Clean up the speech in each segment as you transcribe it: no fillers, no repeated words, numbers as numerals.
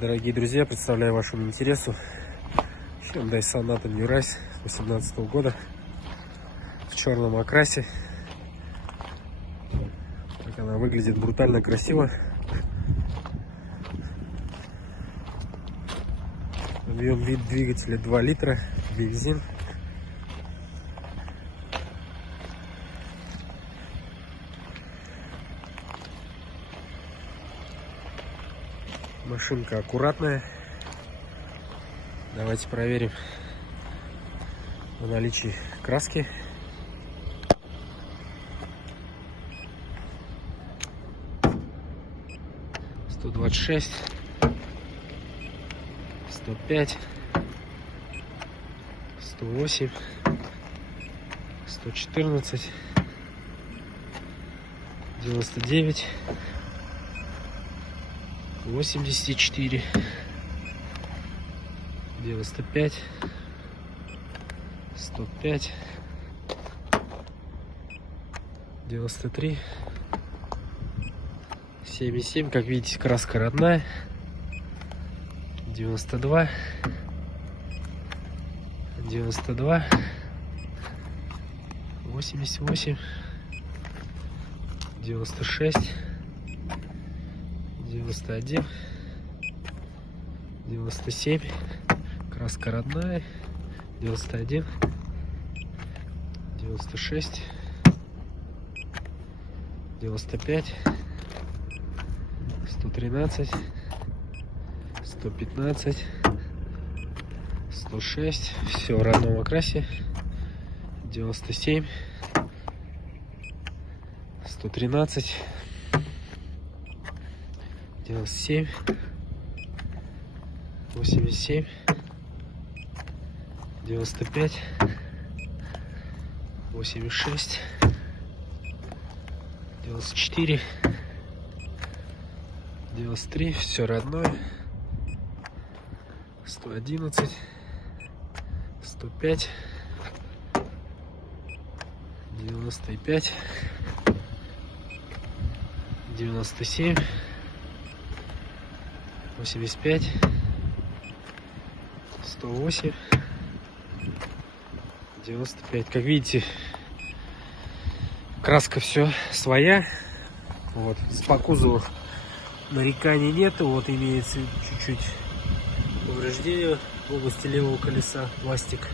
Дорогие друзья, представляю вашему интересу Hyundai Sonata New Rise 2018 года в черном окрасе. Так она выглядит брутально красиво. Объем двигателя 2 литра, бензин. Машинка аккуратная. Давайте проверим на наличие краски. «126», «105», «108», «114», «99», 84, 95, 105, 93, 77. Как видите, краска родная. 92, 92, 88, 96, 91, 97, краска родная, 91, 96, 95, 113, 115, 106, все в родном окрасе, 97, 113, 97, 87, 95, 86, 94, 93, все родное, 111, 105, 95, 97, 85, 108, 95. Как видите, краска все своя. Вот, по кузову нареканий нету. Вот имеется чуть-чуть повреждение в области левого колеса, пластик.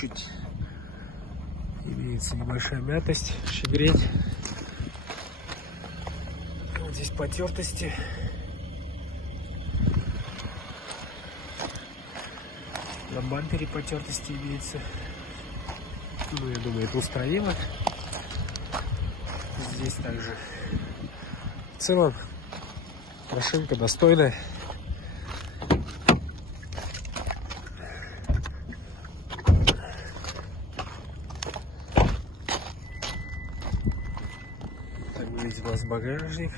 Чуть имеется небольшая мятость, шагреть. Вот здесь потертости. На бампере потертости имеется. Ну, я думаю, это устранимо. Здесь также. В целом машинка достойная. Выглядит у нас багажник.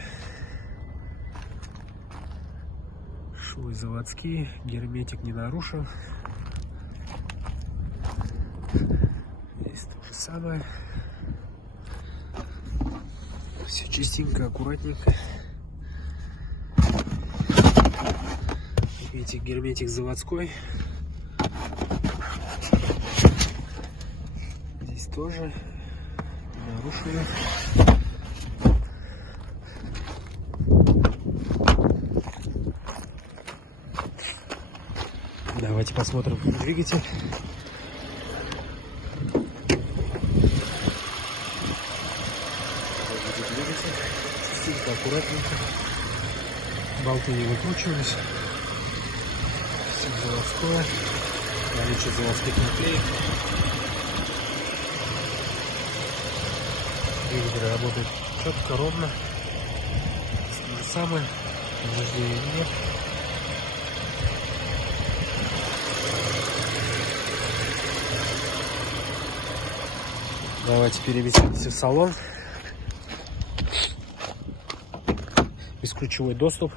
Швы заводские, герметик не нарушен. Здесь то же самое. Все чистенько, аккуратненько. Видите, герметик заводской. Здесь тоже не нарушено. Давайте посмотрим двигатель. Двигатель чистенько, аккуратненько. Болты не выкручивались. Все заводское. Наличие заводских наклеек. Двигатель работает четко, ровно. То же самое. Повреждений нет. Давайте переместимся в салон. Бесключевой доступ.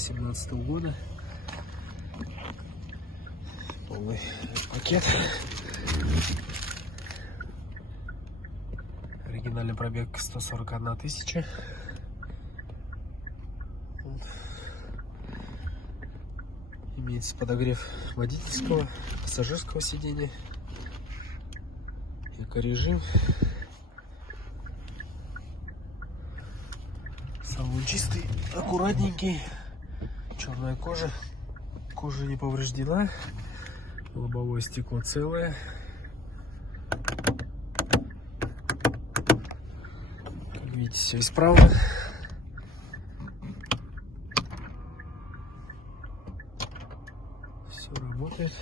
2018 года. Полный пакет. Оригинальный пробег 141 тысяча. Имеется подогрев водительского, пассажирского сидения, экорежим. Салон чистый, аккуратненький, черная кожа, кожа не повреждена, лобовое стекло целое. Как видите, все исправно. Все работает.